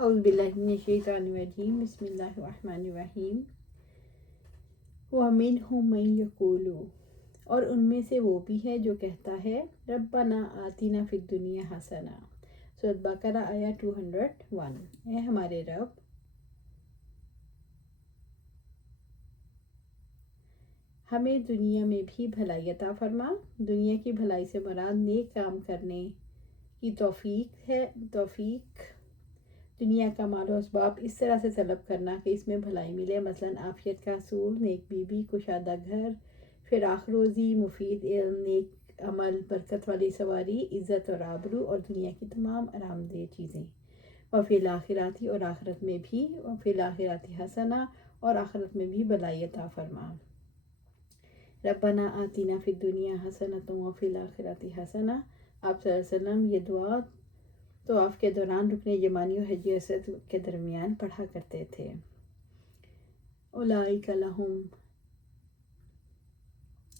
اعوذ باللہ من الشیطان الرجیم بسم اللہ الرحمن الرحیم وَمِنْهُم مَّن يَقُولُ اور ان میں سے وہ بھی ہے جو کہتا ہے ربنا آتنا فی الدنیا حسنہ سورۃ بقرہ آیا 201 اے ہمارے رب ہمیں دنیا میں بھی بھلائی عطا فرما۔ دنیا کی بھلائی سے مراد نیک کام کرنے کی توفیق دنیا کا مال و اسباب اس طرح سے طلب کرنا کہ اس میں بھلائی ملے، مثلاً عافیت کا حصول، نیک بیوی، کشادہ گھر، فراخ روزی، مفید علم، نیک عمل، برکت والی سواری، عزت اور آبرو اور دنیا کی تمام آرام دہ چیزیں۔ وفی الآخرات اور آخرت میں بھی، وفی الآخرات حسنہ اور آخرت میں بھی بھلائی عطا فرما۔ ربنا آتنا فی الدنیا حسنۃ وفی الآخرات حسنہ۔ آپ صلی اللہ علیہ وسلم یہ دعا طواف کے دوران رکن یمانی و حجر اسود کے درمیان پڑھا کرتے تھے۔ اولئک لہم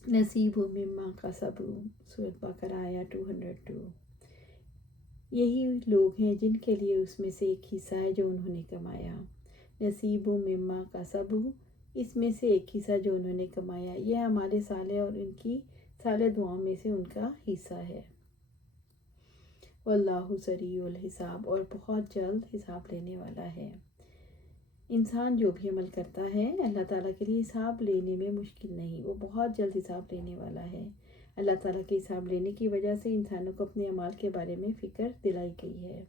نصیب مما کسبوا سورۃ بقرہ آیا 202۔ یہی لوگ ہیں جن کے لیے اس میں سے ایک حصہ ہے جو انہوں نے کمایا۔ نصیب مما کسبوا، اس میں سے ایک حصہ جو انہوں نے کمایا، یہ ہمارے صالح اور ان کی صالح دعاؤں میں سے ان کا حصہ ہے۔ واللہ سریع الحساب، اور بہت جلد حساب لینے والا ہے۔ انسان جو بھی عمل کرتا ہے اللہ تعالیٰ کے لیے حساب لینے میں مشکل نہیں، وہ بہت جلد حساب لینے والا ہے۔ اللہ تعالیٰ کے حساب لینے کی وجہ سے انسانوں کو اپنے اعمال کے بارے میں فکر دلائی گئی ہے۔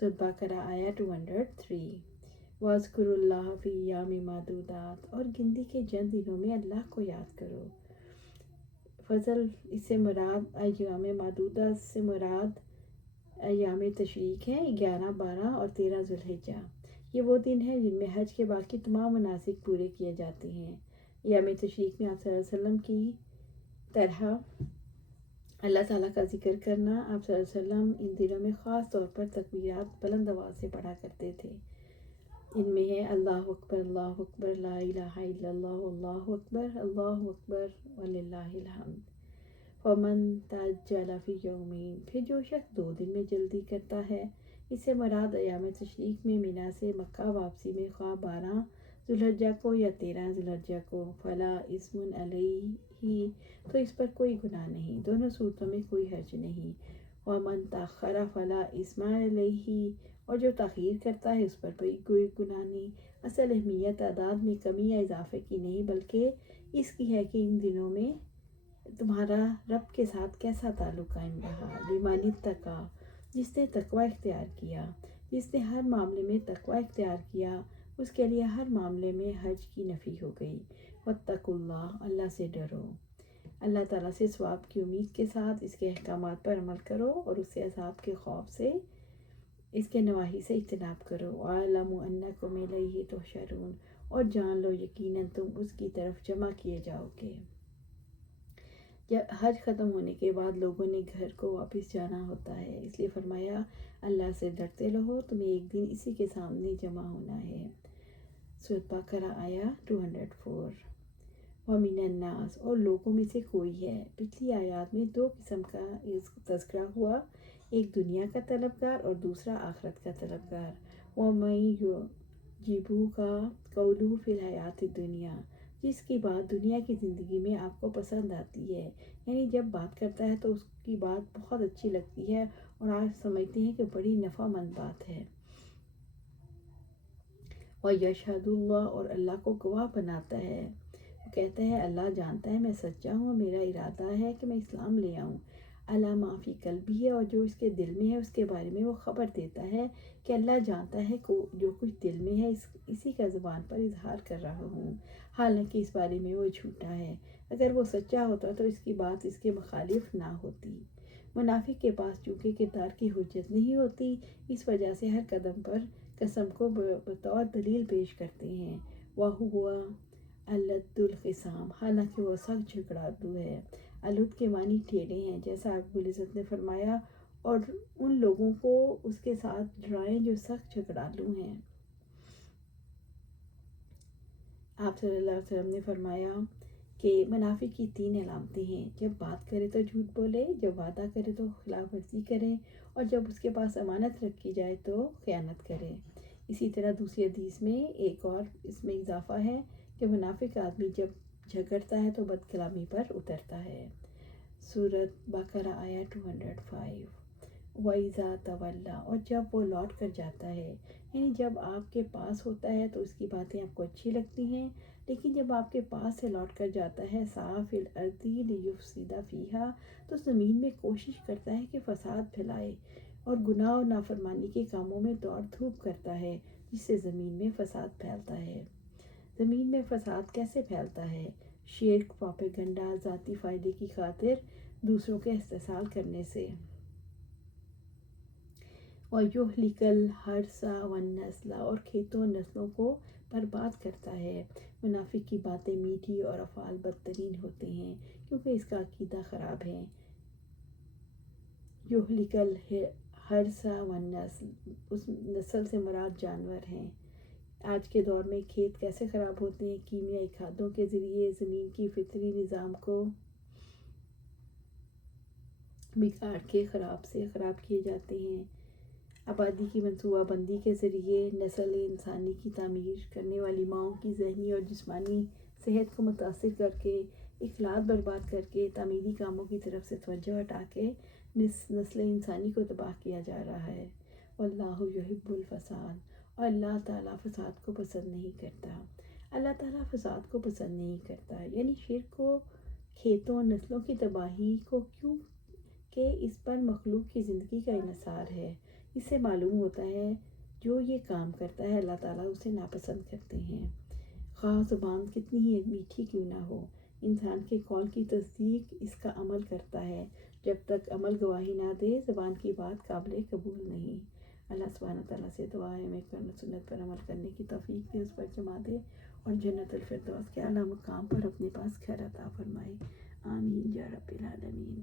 سورۃ بقرہ آیا 203۔ وَاذْكُرُوا اللَّهَ فِي أَيَّامٍ مَّعْدُودَاتٍ، اور گنتی کے چند دنوں میں اللہ کو یاد کرو۔ فضل اس سے مراد ایام معدودہ سے مراد ایام تشریق ہیں، 11، 12 اور 13 ذوالحجہ۔ یہ وہ دن ہیں جن میں حج کے باقی تمام مناسک پورے کیے جاتے ہیں۔ ایام تشریق میں آپ صلی اللہ علیہ وسلم کی طرح اللہ تعالیٰ کا ذکر کرنا، آپ صلی اللہ علیہ وسلم ان دنوں میں خاص طور پر تکبیرات بلند آواز سے پڑھا کرتے تھے۔ ان میں ہے اللہ اکبر لا الہ الا اللہ، اللہ اکبر وللہ الحمد۔ وَمَن تَعَجَّلَ فِي يَوْمَيْنِ، پھر جو شخص 2 دن میں جلدی کرتا ہے، اس سے مراد ایام تشریق میں مینا سے مکہ واپسی میں خواہ 12 ذوالحجہ کو یا 13 ذوالحجہ کو، فَلَا إِثْمٌ عَلَيْهِ، تو اس پر کوئی گناہ نہیں، دونوں صورتوں میں کوئی حرج نہیں۔ وَمَن تَأَخَّرَ فَلَا إِثْمَ عَلَيْهِ، اور جو تاخیر کرتا ہے اس پر کوئی گناہ نہیں۔ اصل اہمیت تعداد میں کمی یا اضافے کی نہیں، بلکہ اس کی ہے کہ ان دنوں میں تمہارا رب کے ساتھ کیسا تعلق قائم رہا۔ لمن اتقی، جس نے تقوی اختیار کیا، جس نے ہر معاملے میں تقوی اختیار کیا، اس کے لیے ہر معاملے میں حرج کی نفی ہو گئی۔ واتقوا اللہ، اللہ سے ڈرو، اللہ تعالیٰ سے ثواب کی امید کے ساتھ اس کے احکامات پر عمل کرو اور اس سے عذاب کے خوف سے اس کے نواہی سے اجتناب کرو۔ وَاعْلَمُوا أَنَّكُمْ إِلَيْهِ تُحْشَرُونَ، اور جان لو یقیناً تم اس کی طرف جمع کیے جاؤ گے۔ جب حج ختم ہونے کے بعد لوگوں نے گھر کو واپس جانا ہوتا ہے، اس لیے فرمایا اللہ سے ڈرتے رہو، تمہیں ایک دن اسی کے سامنے جمع ہونا ہے۔ سورۃ بقرہ آیا 204۔ وَمِنَ النَّاسِ، اور لوگوں میں سے کوئی ہے۔ پچھلی آیات میں 2 قسم کا تذکرہ ہوا، ایک دنیا کا طلبگار اور دوسرا آخرت کا طلبگار۔ وَمَن يُعْجِبْكَ قَوْلُهُ فِي الْحَيَاةِ الدُّنْيَا، جس کی بات دنیا کی زندگی میں آپ کو پسند آتی ہے، یعنی جب بات کرتا ہے تو اس کی بات بہت اچھی لگتی ہے اور آپ سمجھتے ہیں کہ بڑی نفع مند بات ہے۔ وَيَشْهَدُ اللَّهُ، اور اللہ کو گواہ بناتا ہے، وہ کہتا ہے اللہ جانتا ہے میں سچا ہوں اور میرا ارادہ ہے کہ میں اسلام لے آؤں۔ عَلَىٰ مَا فِي قَلْبِهِ، اور جو اس کے دل میں ہے اس کے بارے میں وہ خبر دیتا ہے کہ اللہ جانتا ہے جو کچھ دل میں ہے اسی کا زبان پر اظہار کر رہا ہوں، حالانکہ اس بارے میں وہ جھوٹا ہے۔ اگر وہ سچا ہوتا تو اس کی بات اس کے مخالف نہ ہوتی۔ منافق کے پاس چونکہ کردار کی حجت نہیں ہوتی، اس وجہ سے ہر قدم پر قسم کو بطور دلیل پیش کرتے ہیں۔ وَهُوَ أَلَدُّ الْخِصَامِ، حالانکہ وہ سخت جھگڑالو ہے۔ الد کے معنی ٹیڑے ہیں، جیسا رب العزت نے فرمایا، اور ان لوگوں کو اس کے ساتھ ڈرائیں جو سخت جھگڑالو ہیں۔ آپ صلی اللہ علیہ وسلم نے فرمایا کہ منافق کی 3 علامتیں ہیں، جب بات کرے تو جھوٹ بولے، جب وعدہ کرے تو خلاف ورزی کرے، اور جب اس کے پاس امانت رکھی جائے تو خیانت کرے۔ اسی طرح دوسری حدیث میں ایک اور اس میں اضافہ ہے کہ منافق آدمی جب جھگڑتا ہے تو بد کلامی پر اترتا ہے۔ سورۃ بقرہ آیا 205۔ وَإِذَا تَوَلَّى، اور جب وہ لوٹ کر جاتا ہے، یعنی جب آپ کے پاس ہوتا ہے تو اس کی باتیں آپ کو اچھی لگتی ہیں، لیکن جب آپ کے پاس سے لوٹ کر جاتا ہے سعیٰ فی الارض لیفسد فیہا، تو زمین میں کوشش کرتا ہے کہ فساد پھیلائے اور گناہ اور نافرمانی کے کاموں میں دوڑ دھوپ کرتا ہے، جس سے زمین میں فساد پھیلتا ہے۔ زمین میں فساد کیسے پھیلتا ہے؟ شرک، پروپیگنڈا، ذاتی فائدے کی خاطر دوسروں کے استحصال کرنے سے۔ وَيُهْلِكَ الْحَرْثَ وَالنَّسْلَ، اور کھیتوں اور نسلوں کو برباد کرتا ہے۔ منافق کی باتیں میٹھی اور افعال بدترین ہوتے ہیں کیونکہ اس کا عقیدہ خراب ہے۔ یُهْلِكَ الْحَرْثَ وَالنَّسْلَ، اس نسل سے مراد جانور ہیں۔ آج کے دور میں کھیت کیسے خراب ہوتے ہیں؟ کیمیائی کھادوں کے ذریعے زمین کی فطری نظام کو بگاڑ کے خراب کیے جاتے ہیں۔ آبادی کی منصوبہ بندی کے ذریعے نسل انسانی کی تعمیر کرنے والی ماؤں کی ذہنی اور جسمانی صحت کو متاثر کر کے، اخلاق برباد کر کے، تعمیری کاموں کی طرف سے توجہ ہٹا کے نسل انسانی کو تباہ کیا جا رہا ہے۔ واللہ یحب الفساد، اور اللہ تعالیٰ فساد کو پسند نہیں کرتا۔ اللہ تعالیٰ فساد کو پسند نہیں کرتا، یعنی شرک کو، کھیتوں اور نسلوں کی تباہی کو، کیوں کہ اس پر مخلوق کی زندگی کا انحصار ہے۔ اس سے معلوم ہوتا ہے جو یہ کام کرتا ہے اللہ تعالیٰ اسے ناپسند کرتے ہیں، خواہ زبان کتنی ہی میٹھی کیوں نہ ہو۔ انسان کے قول کی تصدیق اس کا عمل کرتا ہے، جب تک عمل گواہی نہ دے زبان کی بات قابل قبول نہیں۔ اللہ سبحانہ تعالیٰ سے دعا ہے ہمیں قرآن و سنت پر عمل کرنے کی توفیق دے، اس پر جما دے اور جنت الفردوس کے اعلیٰ مقام پر اپنے پاس خیر عطا فرمائے۔ آمین یا رب العالمین۔